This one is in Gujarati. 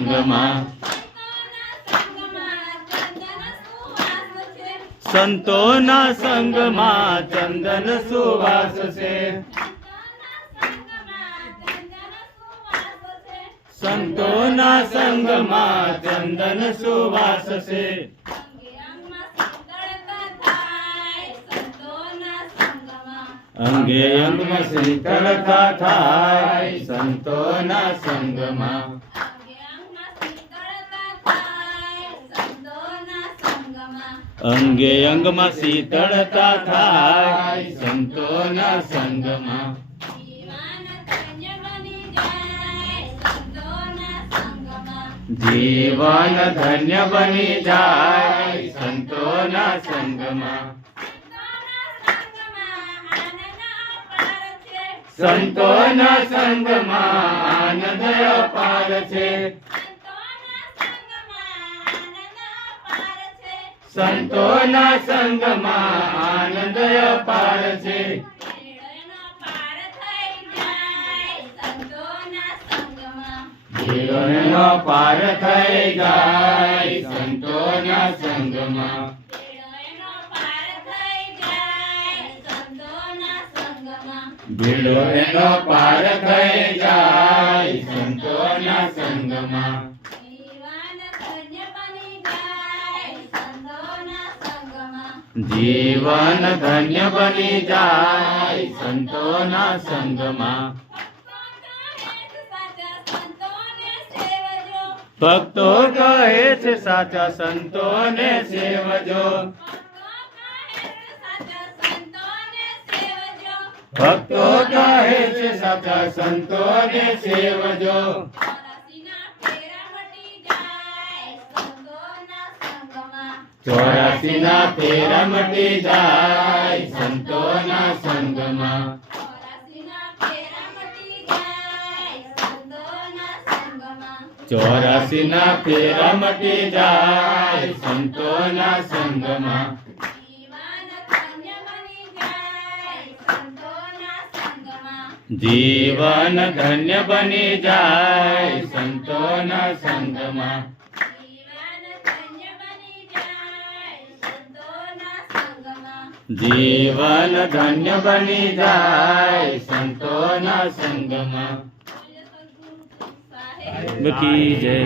સંગમાં સંતોના સંગમાં ચંદન સુવાસ છે. સંતોના સંગમાં ચંદન સુવાસ છે. અંગે અંગમાં શીતળતા થાય સંતોના સંગમાં. અંગે અંગમાં શીતળતા થાય સંતોના સંગમાં. જીવન ધન્ય બની જાય સંતોના સંગમાં. સંતોના સંગમાં આનંદ અપાર છે. સંતોના સંગમાં આનંદ અપાર છે. જીવનનો પાર થઈ જાય સંતોના સંગમાં. ભીડો એનો પાર થઈ જાય સંતોના સંગમાં. જીવન ધન્ય બની જાય સંતોના સંગમાં. ભક્તો કહે છે સાચા સંતોને સેવજો. ભક્તો કહે છે સાચા સંતોને સેવજો. ચોરાસીના ફેરા મટી જાય સંતોના સંગમાં. ચોરાસીના ફેરા મટી જાય સંતોના સંગમાં. જીવન ધન્ય બની જાય સંતોના સંગમાં. જીવન ધન્ય બની જાય સંતોના સંગમાં. કી જય.